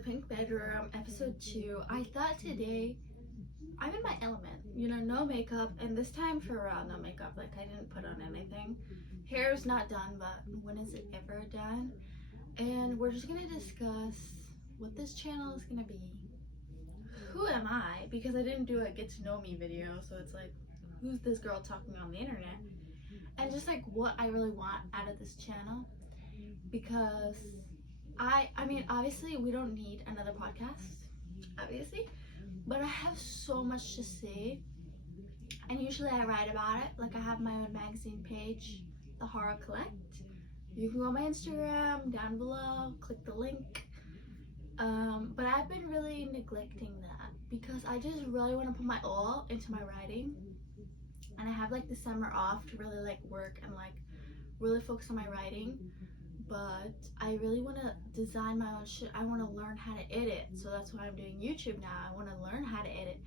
The Pink Bedroom, episode 2. I thought today I'm in my element, no makeup, and this time for real, no makeup. Like, I didn't put on anything. Hair's not done, but when is it ever done? And we're just gonna discuss what this channel is gonna be. Who am I? Because I didn't do a get to know me video, so it's like, who's this girl talking on the internet? And just like what I really want out of this channel. Because I mean, obviously we don't need another podcast, obviously, but I have so much to say, and usually I write about it. Like, I have my own magazine page, The Horror Collect. You can go on my Instagram down below, click the link. But I've been really neglecting that because I just really want to put my all into my writing, and I have like the summer off to really like work and like really focus on my writing. But I really want to design my own shit. I want to learn how to edit, so that's why I'm doing YouTube now. I want to learn how to edit.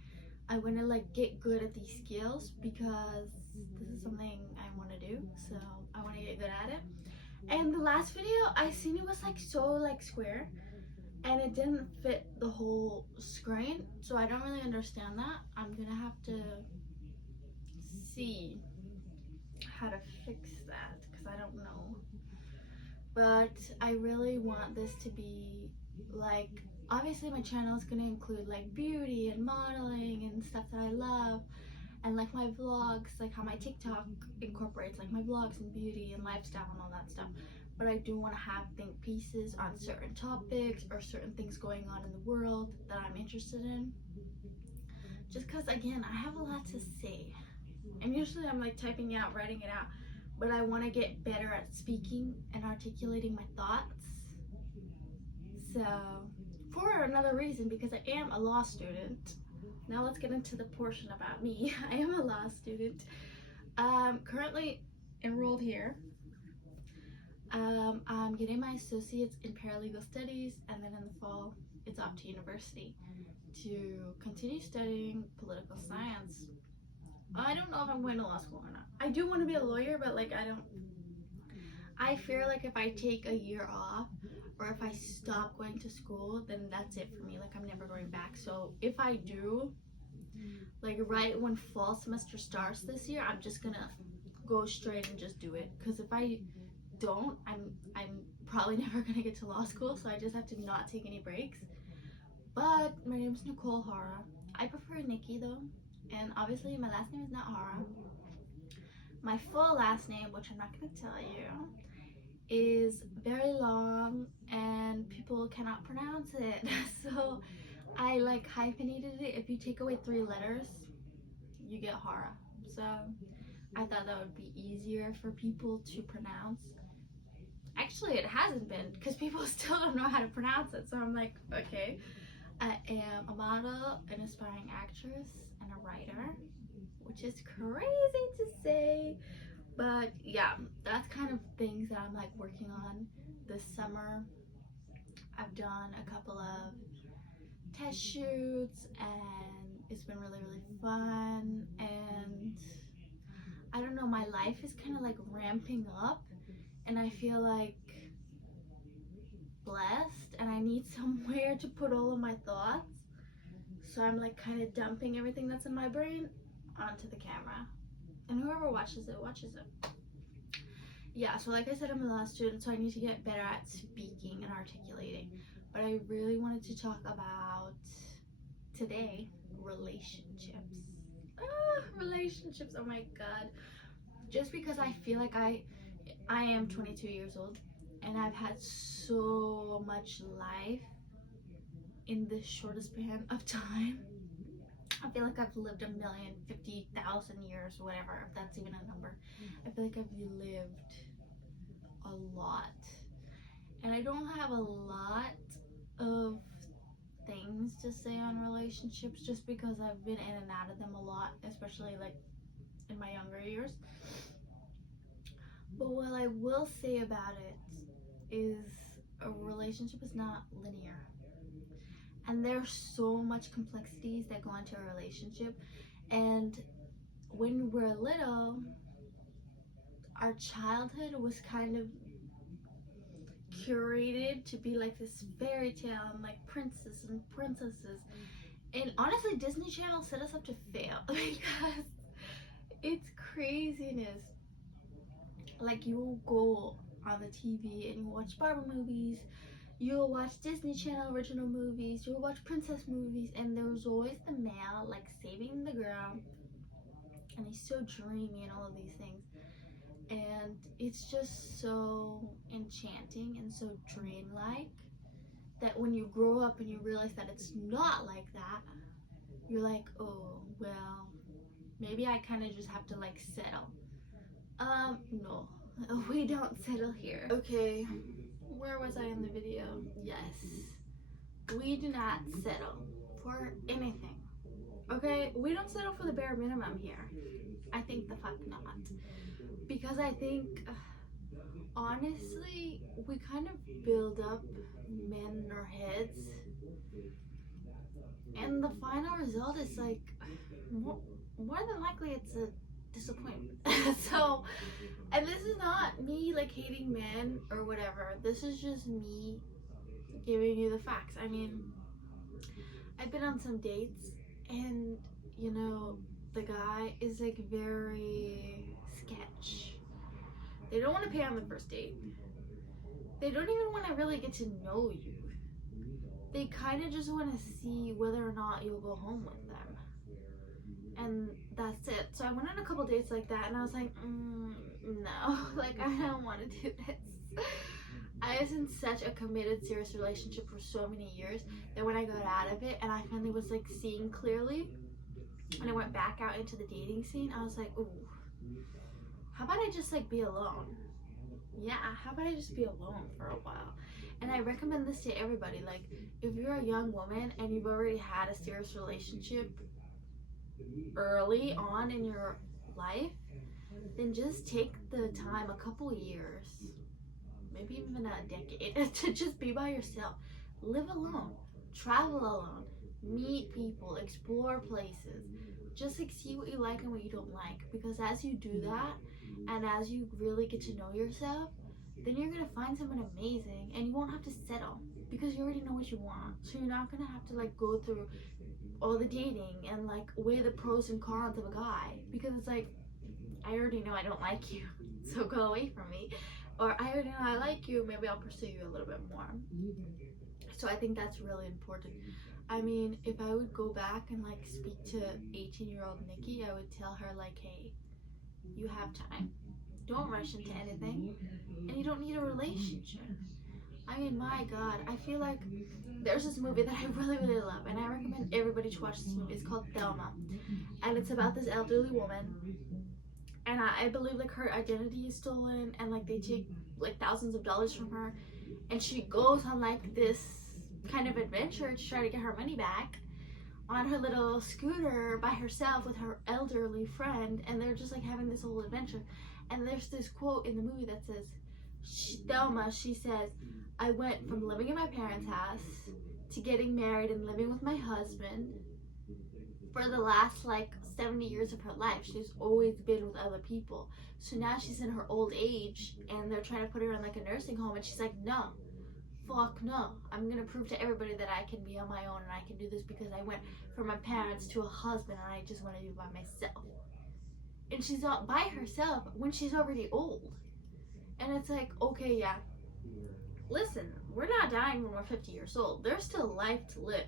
I want to like get good at these skills because this is something I want to do, so I want to get good at it. And the last video I seen, it was like so like square, and it didn't fit the whole screen, so I don't really understand that. I'm gonna have to see how to fix that because I don't know. But I really want this to be like, obviously my channel is gonna include like beauty and modeling and stuff that I love, and like my vlogs, like how my TikTok incorporates like my vlogs and beauty and lifestyle and all that stuff. But I do want to have think pieces on certain topics or certain things going on in the world that I'm interested in, just because again I have a lot to say, and usually I'm like typing out, writing it out, but I want to get better at speaking and articulating my thoughts. So, for another reason, because I am a law student. Now let's get into the portion about me. I am a law student. Currently enrolled here. I'm getting my associates in paralegal studies, and then in the fall, it's off to university to continue studying political science. I don't know if I'm going to law school or not. I do want to be a lawyer, but like I fear like if I take a year off or if I stop going to school, then that's it for me. Like, I'm never going back. So if I do, like right when fall semester starts this year, I'm just gonna go straight and just do it. Because if I don't, I'm probably never gonna get to law school. So I just have to not take any breaks. But my name is Nicole Hara. I prefer Nikki though, and obviously my last name is not Hara. My full last name, which I'm not gonna tell you, is very long and people cannot pronounce it. So I like hyphenated it. If you take away 3 letters, you get Hara. So I thought that would be easier for people to pronounce. Actually, it hasn't been, because people still don't know how to pronounce it. So I'm like, okay. I am a model, an aspiring actress, and a writer, which is crazy to say. But yeah, that's kind of things that I'm like working on this summer. I've done a couple of test shoots and it's been really, really fun. And I don't know, my life is kind of like ramping up, and I feel like blessed, and I need somewhere to put all of my thoughts. So I'm like kind of dumping everything that's in my brain onto the camera, and whoever watches it watches it. Yeah, so like I said, I'm a law student, so I need to get better at speaking and articulating. But I really wanted to talk about today relationships. Relationships, oh my god. Just because I feel like I am 22 years old, and I've had so much life in this shortest span of time. I feel like I've lived 1,050,000 years, whatever, if that's even a number. I feel like I've lived a lot, and I don't have a lot of things to say on relationships just because I've been in and out of them a lot, especially like in my younger years. But what I will say about it is a relationship is not linear, and there's so much complexities that go into a relationship. And when we're little, our childhood was kind of curated to be like this fairy tale and like princes and princesses. And honestly, Disney Channel set us up to fail because it's craziness. Like, you'll go on the TV and you watch Barbie movies, you'll watch Disney Channel original movies, you'll watch princess movies, and there's always the male like saving the girl, and he's so dreamy and all of these things. And it's just so enchanting and so dreamlike that when you grow up and you realize that it's not like that, you're like, oh, well, maybe I kind of just have to like settle. No, we don't settle here. Okay, where was I in the video? Yes, we do not settle for anything. Okay, we don't settle for the bare minimum here. I think the fuck not. Because I think, honestly, we kind of build up men in our heads, and the final result is like, more than likely it's a disappointment. So, and this is not me like hating men or whatever, this is just me giving you the facts. I mean, I've been on some dates, and you know, the guy is like very sketch. They don't want to pay on the first date. They don't even want to really get to know you. They kind of just want to see whether or not you'll go home with them. And that's it. So I went on a couple dates like that, and I was like, no, like, I don't want to do this. I was in such a committed, serious relationship for so many years that when I got out of it and I finally was like seeing clearly, and I went back out into the dating scene, I was like, ooh, how about I just like be alone? Yeah, how about I just be alone for a while? And I recommend this to everybody. Like, if you're a young woman and you've already had a serious relationship early on in your life, then just take the time, a couple years, maybe even a decade, to just be by yourself. Live alone, travel alone, meet people, explore places. Just like see what you like and what you don't like, because as you do that and as you really get to know yourself, then you're gonna find someone amazing, and you won't have to settle because you already know what you want. So you're not gonna have to like go through all the dating and like weigh the pros and cons of a guy, because it's like, I already know I don't like you, so go away from me. Or I already know I like you, maybe I'll pursue you a little bit more. So I think that's really important. I mean, if I would go back and like speak to 18-year-old Nikki, I would tell her like, hey, you have time. Don't rush into anything, and you don't need a relationship. I mean, my God, I feel like there's this movie that I really, really love, and I recommend everybody to watch this movie. It's called Thelma, and it's about this elderly woman, and I believe like her identity is stolen, and like they take like thousands of dollars from her, and she goes on like this kind of adventure to try to get her money back on her little scooter by herself with her elderly friend, and they're just like having this whole adventure. And there's this quote in the movie that says, Thelma, she says, I went from living in my parents' house to getting married and living with my husband for the last like 70 years of her life. She's always been with other people. So now she's in her old age and they're trying to put her in like a nursing home, and she's like, no, fuck no. I'm gonna prove to everybody that I can be on my own and I can do this, because I went from my parents to a husband and I just want to be by myself. And she's not by herself when she's already old. And it's like, okay, yeah, listen, we're not dying when we're 50 years old. There's still life to live.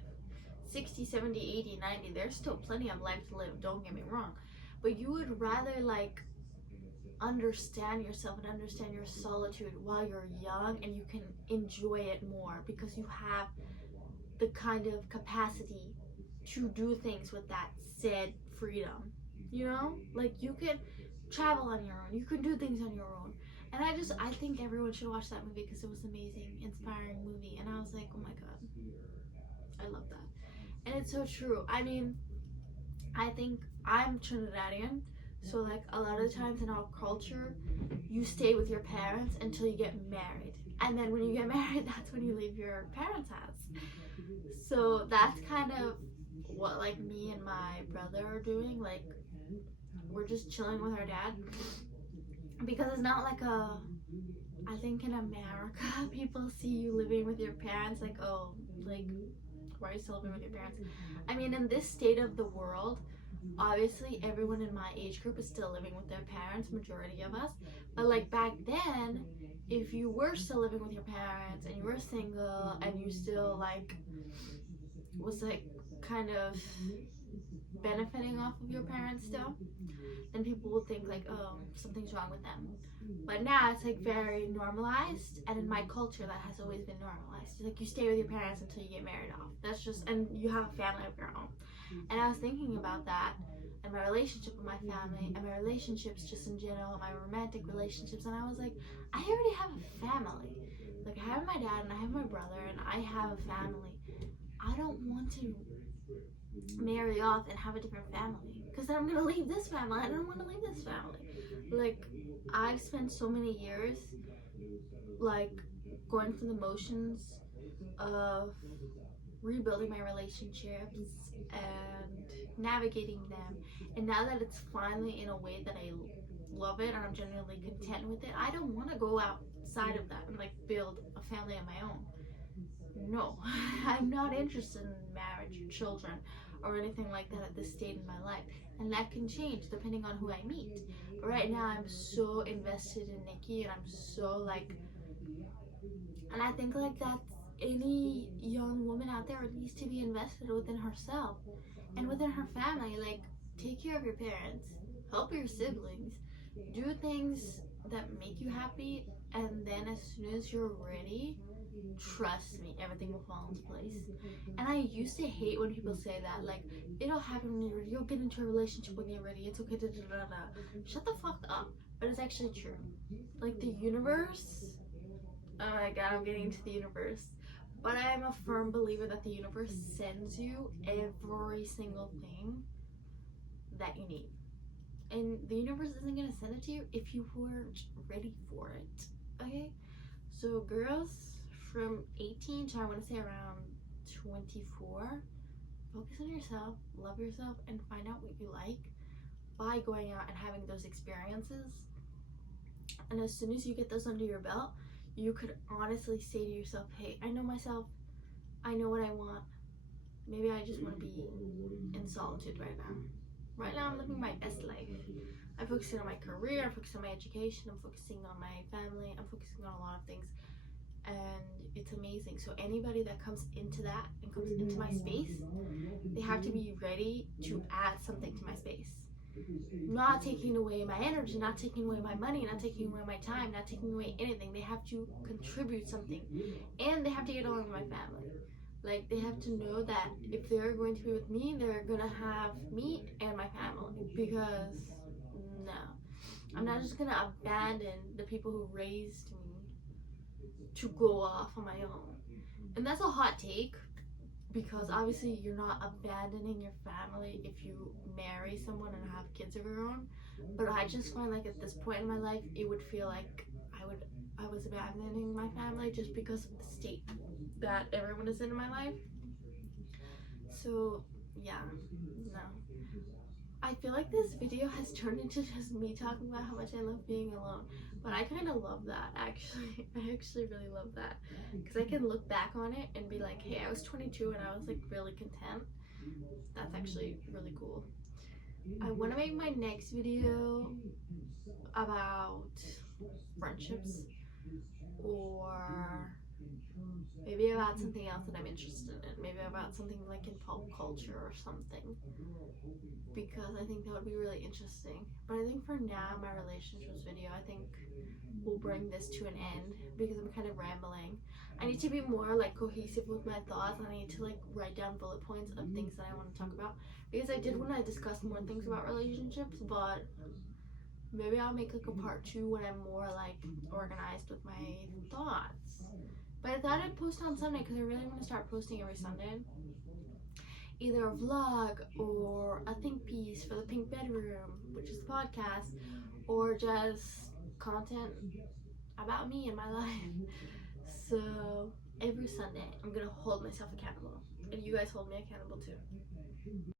60, 70, 80, 90, there's still plenty of life to live, don't get me wrong. But you would rather like understand yourself and understand your solitude while you're young, and you can enjoy it more because you have the kind of capacity to do things with that said freedom. You know, like you can travel on your own, you can do things on your own. And I think everyone should watch that movie because it was an amazing, inspiring movie. And I was like, oh my God, I love that. And it's so true. I mean, I think I'm Trinidadian, so like a lot of the times in our culture, you stay with your parents until you get married. And then when you get married, that's when you leave your parents' house. So that's kind of what like me and my brother are doing. Like, we're just chilling with our dad, because it's not like a I think in America, people see you living with your parents like, oh, like, why are you still living with your parents? I mean, in this state of the world, obviously everyone in my age group is still living with their parents, majority of us. But like back then, if you were still living with your parents and you were single and you still like was like kind of benefiting off of your parents still, then people would think like, oh, something's wrong with them. But now it's like very normalized, and in my culture that has always been normalized. Like you stay with your parents until you get married off. That's just, and you have a family of your own. And I was thinking about that and my relationship with my family and my relationships just in general, my romantic relationships, and I was like, I already have a family. Like I have my dad and I have my brother and I have a family. I don't want to marry off and have a different family because then I'm gonna leave this family. I don't want to leave this family. Like I've spent so many years like going through the motions of rebuilding my relationships and navigating them, and now that it's finally in a way that I love it and I'm genuinely content with it, I don't want to go outside of that and like build a family of my own. No, I'm not interested in marriage or children or anything like that at this stage in my life. And that can change depending on who I meet. But right now, I'm so invested in Nikki, and I'm so like, and I think like that's any young woman out there needs to be invested within herself and within her family. Like, take care of your parents, help your siblings, do things that make you happy, and then as soon as you're ready, trust me, everything will fall into place. And I used to hate when people say that, like, it'll happen when you're ready, you'll get into a relationship when you're ready, it's okay, da da da da. Shut the fuck up. But it's actually true. Like, the universe, oh my god, I'm getting into the universe. But I am a firm believer that the universe sends you every single thing that you need. And the universe isn't gonna send it to you if you weren't ready for it. Okay? So, girls from 18 to I want to say around 24, focus on yourself, love yourself, and find out what you like by going out and having those experiences. And as soon as you get those under your belt, you could honestly say to yourself, hey, I know myself, I know what I want. Maybe I just want to be in solitude right now. Right now, I'm living my best life. I'm focusing on my career, I'm focusing on my education, I'm focusing on my family, I'm focusing on a lot of things. And it's amazing. So anybody that comes into that and comes into my space, they have to be ready to add something to my space. Not taking away my energy, not taking away my money, not taking away my time, not taking away anything. They have to contribute something. And they have to get along with my family. Like, they have to know that if they're going to be with me, they're gonna have me and my family. Because, no. I'm not just gonna abandon the people who raised me to go off on my own. And that's a hot take because obviously you're not abandoning your family if you marry someone and have kids of your own. But I just find like at this point in my life, it would feel like I was abandoning my family just because of the state that everyone is in my life. So yeah, no. I feel like this video has turned into just me talking about how much I love being alone, but I kind of love that actually. I actually really love that because I can look back on it and be like, hey, I was 22 and I was like really content. That's actually really cool. I want to make my next video about friendships or maybe about something else that I'm interested in. Maybe about something like in pop culture or something. Because I think that would be really interesting. But I think for now, my relationships video, I think will bring this to an end because I'm kind of rambling. I need to be more like cohesive with my thoughts. I need to like write down bullet points of things that I want to talk about because I did want to discuss more things about relationships, but maybe I'll make like a part 2 when I'm more like organized with my thoughts. But I thought I'd post on Sunday because I really want to start posting every Sunday. Either a vlog or a think piece for the Pink Bedroom, which is the podcast, or just content about me and my life. So every Sunday, I'm gonna hold myself accountable, and you guys hold me accountable too.